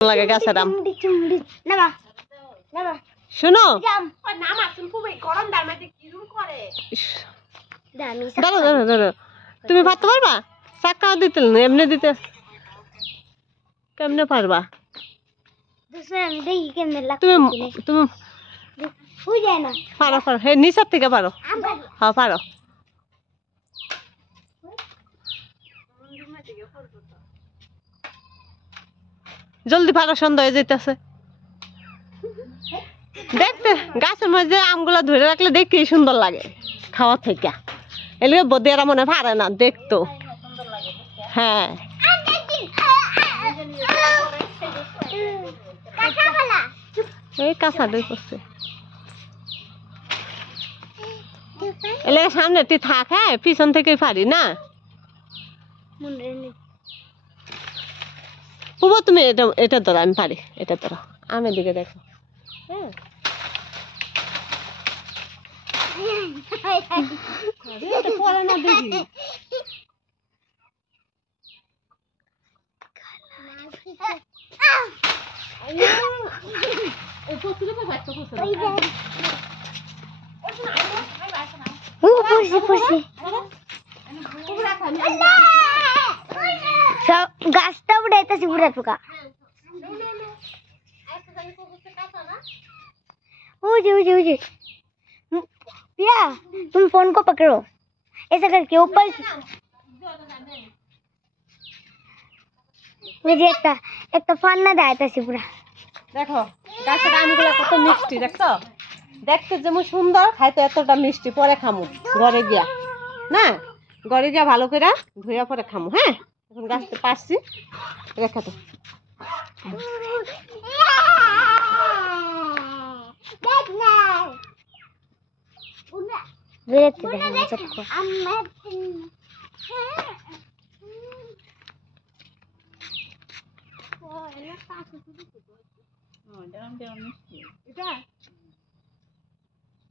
লাগে গাছের আম শোনো দাঁড়ো দাঁড়ো দাঁড়ো তুমি ভাবতে পারবা চাক্কা দিতে না এমনি দিতে কেমনে পারবা তুমি তুমি পারো পারো হে নিচের থেকে পারো হ্যাঁ পারো জলদি পারো সন্ধ্যা হয়ে যেতেছে দেখতে গাছের মধ্যে আমগুলা ধরে রাখলে দেখতে সুন্দর লাগে খাওয়া থেকে এলে বদিয়ারা মনে পারে না দেখতো হ্যাঁ এই কাঁচা দুই করছে এলে সামনে তুই থাক হ্যাঁ পিছন থেকে পারি না পুবো তুমি এটা এটা ধরো আমি পারি এটা ধরো আমের দিকে দেখো হ্যাঁ পরে না দেখি গাছটা উড়াইতেছি পুরা পোকা पिया तुम फोन को पकड़ो ऐसा करके ऊपर मुझे एक फन ना दायता सी पूरा দেখো গাছের আমগুলা কত মিষ্টি দেখছো দেখতে যেমন সুন্দর খাইতে এতটা মিষ্টি পরে খামু ঘরে গিয়া না ঘরে গিয়া ভালো করে ধুইয়া পরে খামু হ্যাঁ এখন গাছতে পারছি রেখে তো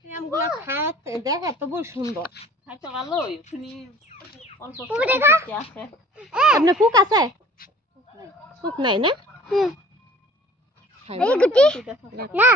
আমগুলা খাতে দেখ এত বড় সুন্দর খাইতে ভালোই তুমি অল্প আছে আপনি ফুক আছে ফুক নাই না না